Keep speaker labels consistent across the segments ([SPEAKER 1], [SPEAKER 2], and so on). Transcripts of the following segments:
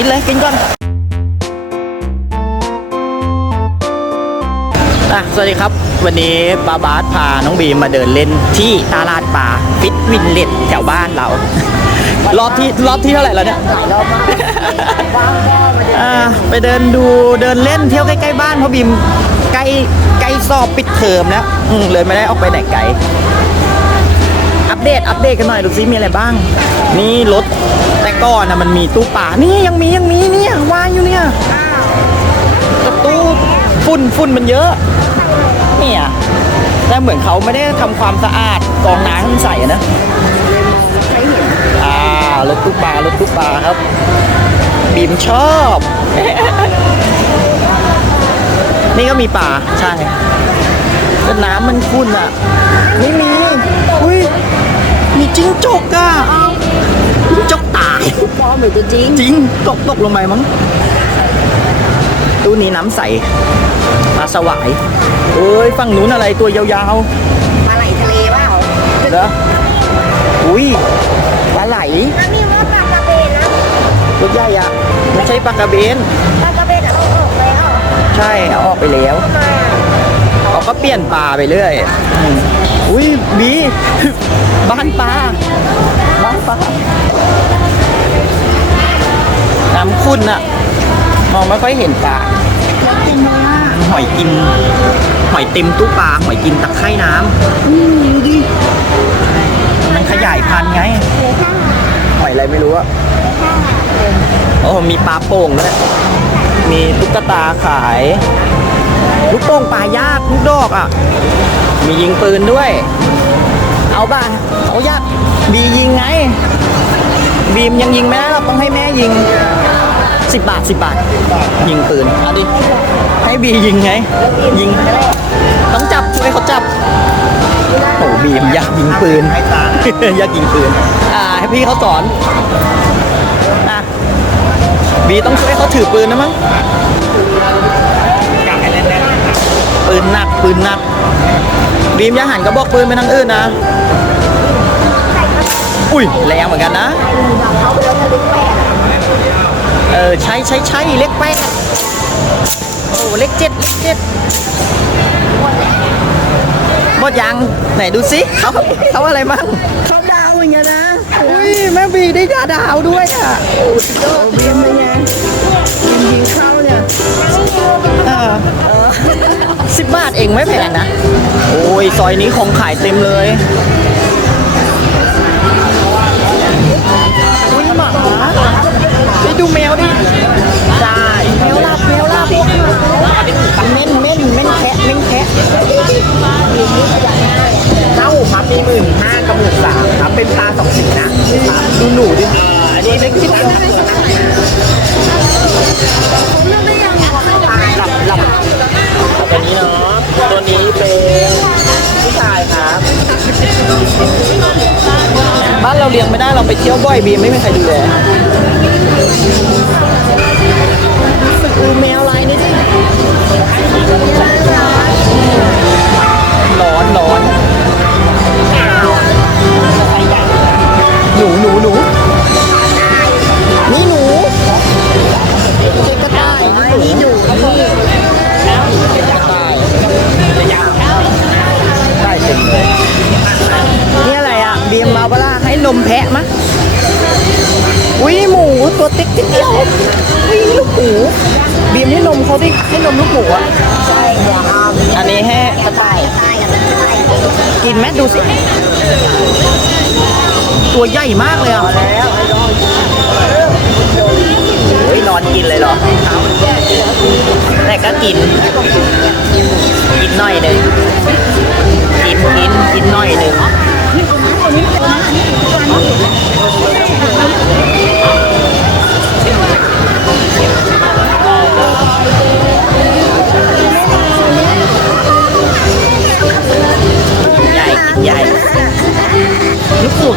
[SPEAKER 1] กินเลยกินก่อนอะสวัสดีครับ วันนี้บาบาสพาน้องบีมมาเดินเล่นที่ตลาดปลาฟิตวินเลตแถวบ้านเรา รอบที่รอบที่เท่าไหร่แล้วเนี่ย
[SPEAKER 2] หลายรอบมากว่างก็มาเดิน
[SPEAKER 1] อ่าไปเดินดูเดินเล่นเที่ยวใกล้ๆบ้านเพราะบีมใกล้ใกล้สอบปิดเทอมแล้วอืมเลยไม่ได้ออกไปไหนไกลอั ปเดตอัปเดตกันหน่อยดูซิมีอะไรบ้าง นี่รถแต่ก่อนนะมันมีตู้ป่านี่ยังมียังมีเนี่ยวางอยู่เนี่ยแต่ตู้ฝุ่นฝุ่นมันเยอะ เนี่ยแต่เหมือนเขาไม่ได้ทำความสะอาดกรองน้ำให้มันใสอะนะ
[SPEAKER 2] ใครเห็น
[SPEAKER 1] อ่ารถตู้ปลารถตู้ปลาครับบีมชอบ นี่ก็มีปลาใช่แต่น้ำมันขุ่นอะ ไม่มี อุ้ยมี จิ้งจกอะจิ้งจกตาย
[SPEAKER 2] ปลอมหรือตัวจริง
[SPEAKER 1] จริงตกตกลงไปมั้งตู้นี้น้ำใสปลาสวายเอ้ยฝั่งนู้นอะไรตัวยาว
[SPEAKER 2] ปลาไหลทะเลเปล่า
[SPEAKER 1] ๆเหรออุ้ยปลาไหล
[SPEAKER 2] ถ้ามีว่าปลากระเบนนะ
[SPEAKER 1] รถใหญ่อะไม่ใช่ปลากระเบน
[SPEAKER 2] ปลากระเบนอะเราออกแล้ว
[SPEAKER 1] ใช่เอาออกไปแล้ว
[SPEAKER 2] มา
[SPEAKER 1] เขา ก็เปลี่ยนปลาไปเรื่อยอืมอุ้ยบีบ้านปลาบ้านปลาน้ำขุ่นอะมองไม่ค่อยเห็นปลา
[SPEAKER 2] แล้วกินเลยอะ
[SPEAKER 1] หอยกินหอยติมตู้ปลาหอยกินตะไคร่น้
[SPEAKER 2] อืมดูดิำ
[SPEAKER 1] มันขยายพันธุ์ไง
[SPEAKER 2] เลยค่ะ
[SPEAKER 1] หอยอะไรไม่รู้อะโอ้มีปลาโป่งด้วยมีตุ๊กตาขาย ลูกโป่งปลายากลูกดอกอะ มียิงปืนด้วย เอาป่ะเอายากบียิงไง บีมยังยิงไม่ได้หรอกต้องให้แม่ยิงสิบบาทสิบบาท ยิงปืนเอาดิให้บียิงไง ยิง ต้องจับช่วยเขาจับโอ้บีมอยากยิงปืนอยากยิงปืน อ่าให้พี่เขาสอนอะบีต้องช่วยเขาถือปืนนะมั้ง ปืนหนักปืนหนักบีมอย่าหันกระบอกปืนไปทางอื่นนะ อุ้ยแรงเหมือนกันนะ
[SPEAKER 2] เขาไปแล้วทะลุแปดอะ
[SPEAKER 1] เออใช่ใช่ใช่เล็กแปดโอ้เล็กเจ็ดเล็กเจ็ดหมดยังไหนดูสิเขาเขาอะไรบ้าง
[SPEAKER 2] เขาดาวเหมือนกันนะ
[SPEAKER 1] อุ้ยแม่บีได้ดาดาวด้วยอะ
[SPEAKER 2] โอ้เบียมเลยไง
[SPEAKER 1] สิบบาทเองไม่แพงนะ โอ้ย ซอยนี้ของขายเต็มเลยอุ้ยมาไปดูแมวดิ บ้านเราเลี้ยงไม่ได้เราไปเที่ยวบ่อยบีไม่มีใครดูแล ตัวติ๊กติ๊กเดียวอุ้ยลูกหมูเบียมให้นมเขาดิให้นมลูกหมูอะอันนี้ให้กระต่าย
[SPEAKER 2] ตายกับมันตาย
[SPEAKER 1] กินไหมดูสิ ตัวใหญ่มากเลยอะโอ้ยนอนกินเลยเหรอแต่ก็กิน กินหน่อยหนึ่งกินกินกินหน่อยหนึ่ง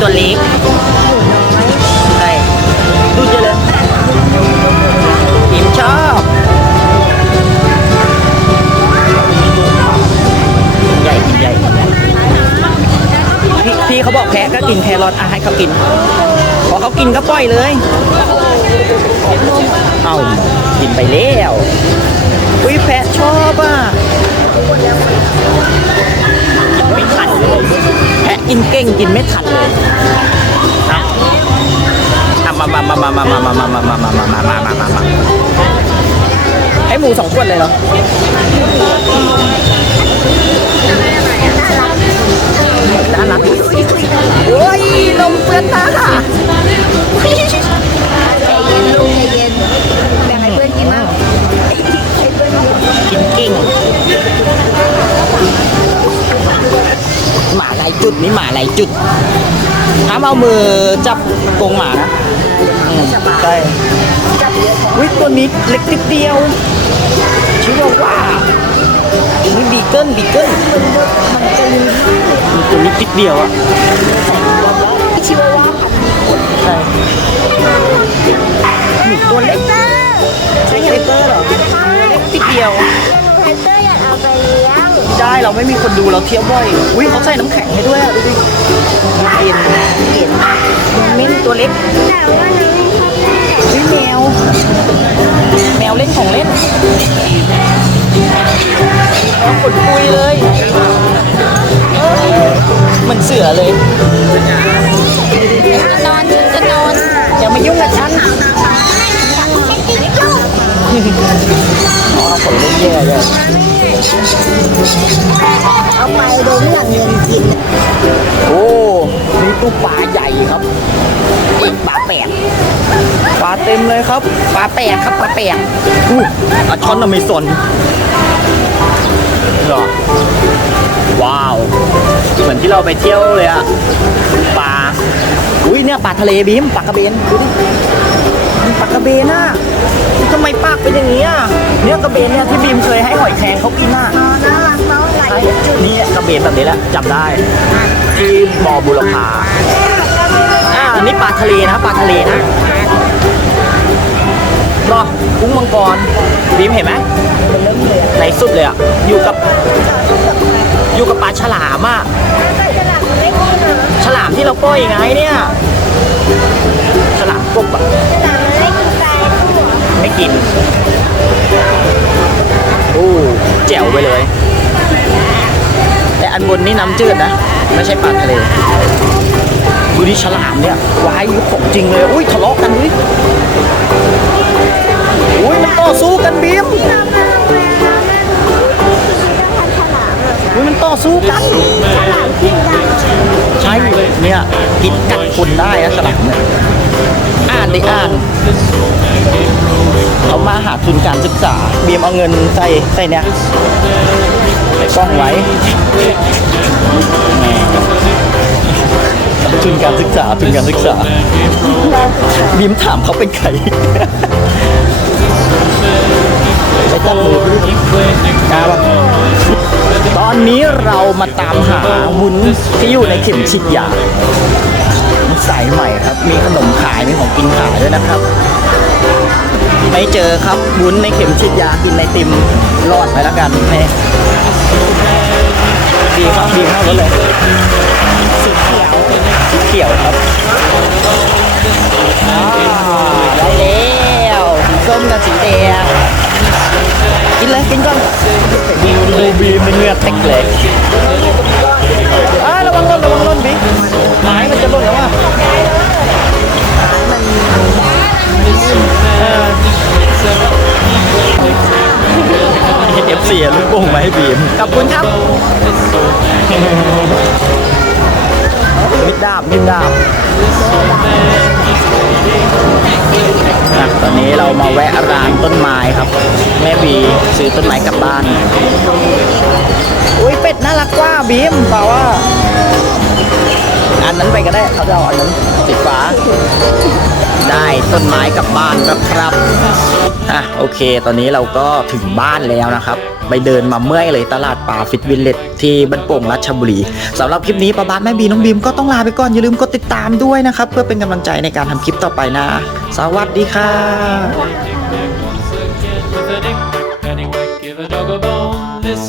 [SPEAKER 1] ตัวเล็กใช่ดูเจเลยพิมชอบใหญ่กินใหญ่พี่พี่เขาบอกแพะก็กินแครอทอะให้เขากิน พอเขากินก็ปล่อยเลย เอากินไปแล้วอุ้ยแพะชอบอะ ไม่ทันเลยแพะกินเก่งกินไม่ทันเลยนะอะมามามามามามามามามามามามามามามามาให้หมูสองขวดเลยเหรอน่ารักโอ้ยนมเปื้อนตาค่ะ
[SPEAKER 2] แบ่งให้เพื่อนกินบ้าก
[SPEAKER 1] กินเก่ง จุดนี่หมาหลายจุดห้ามเอามือจับกรงหมานะอืมใช่
[SPEAKER 2] จับเยอะ
[SPEAKER 1] วิตัวนี้เล็กนิดเดียวชื่อว่าว่านี่บีเกิลบีเกิลตัวนี้นิดเดียวอะ
[SPEAKER 2] ชิวาว่าพัน
[SPEAKER 1] ใช่หนูตัวเล็ก
[SPEAKER 2] เตอร์
[SPEAKER 1] ใช่ไฮเปอร์เหรอเล็กนิดเดียว
[SPEAKER 2] ได้
[SPEAKER 1] เราไม่มีคนดูเราเที่ยวบ่อยอุ้ยเขาใส่น้ำแข็งให้ด้วยอะดูดิเย็นเย็นเม้นตัวเล็ก
[SPEAKER 2] แต่ว่าน้องไม่ชอบแม่
[SPEAKER 1] อุ้ยแมว แมวเล่นของเล่นแมวขนปุยเลยเออเหมือนเสือเลย
[SPEAKER 2] จะนอนจะนอน
[SPEAKER 1] อย่ามายุ่งกับฉันอ๋อ เอาขนเล่นแย่เลย
[SPEAKER 2] เอาไปโดยไม่อยากเงินกิน
[SPEAKER 1] โอ้นี่ตู้ปลาใหญ่ครับเอกปลาแปดปลาเต็มเลยครับปลาแปดครับปลาแปดอู้อาช้อนอเมซอนเหรอว้าว เหมือนที่เราไปเที่ยวเลยอะปลาอุ้ยเนี่ยปลาทะเลบีมปลากระเบนดูดิมัน ปลากระเบนอะทำไมปากเป็นอย่างนี้อะเนี่ยกระเบนเนี่ยที่บีมเคยให้หอยแครงเขากินอะ
[SPEAKER 2] อ๋อน่ารักเนาะไหล
[SPEAKER 1] ใช่นี่กระเบนแบบนี้แหละจำได้ ที่บอบุรพาอ่านี่ปลาทะเลนะปลาทะเลนะรอกุ้งมังกรบีมเห็นไหมในสุดเลยอะอยู่กับอยู่กับปลาฉลามอะ
[SPEAKER 2] จะหลับไม่กินเหรอ
[SPEAKER 1] ฉลามที่เราปล่อยไงเนี่ย แจ๋วไปเลย แต่อันบนนี่น้ำจืดนะ ไม่ใช่ปลาทะเลดูดิฉลามเนี่ยวายของจริงเลย อุ้ยทะเลาะกันนิ
[SPEAKER 2] ด
[SPEAKER 1] ทุนการศึกษาบีมเอาเงินใส่ใส่เนี่ยกล้องไว้ทุนการศึกษาทุนการศึกษาบีมถามเขาเป็นใครไปจับมือดูกาปะตอนนี้เรามาตามหาวุ้นที่อยู่ในเข็มฉีดยาสายใหม่ครับ มีขนมขาย มีของกินขายด้วยนะครับ ไม่เจอครับวุ้นในเข็มฉีดยากินในติมรอดไปแล้วกันนี่ดีครับดีเข้ารถเลยสีเขียวสีเขียวครับอ่าได้แล้วสีส้มกับสีแดงกินเลยกินก่อนดูบีมันเหงือแตกเลยอ่าระวังหล่นระวังหล่นบีไม้มันจะหล่นแล้วอะ เอฟซีลูกโป่งมาให้บีมขอบคุณครับมิดดาบมิดดาบอะตอนนี้เรามาแวะร้านต้นไม้ครับ แม่บีซื้อต้นไม้กลับบ้าน อุ้ยเป็ดน่ารักกว่าบีมเปล่าว่า อันนั้นไปก็ได้เขาจะเอาอันนั้นติดฝาได้ต้นไม้กลับบ้านแล้วครับ อะโอเค ตอนนี้เราก็ถึงบ้านแล้วนะครับ ไปเดินมาเมื่อยเลยตลาดป่าฟิตวิลเลตที่บ้านโป่งราชบุรีสำหรับคลิปนี้ป้าบ้านแม่บีน้องบีมก็ต้องลาไปก่อนอย่าลืมกดติดตามด้วยนะครับ เพื่อเป็นกำลังใจในการทำคลิปต่อไปนะ สวัสดีค่ะ
[SPEAKER 3] With a dick, anyway, give a dog a bone. This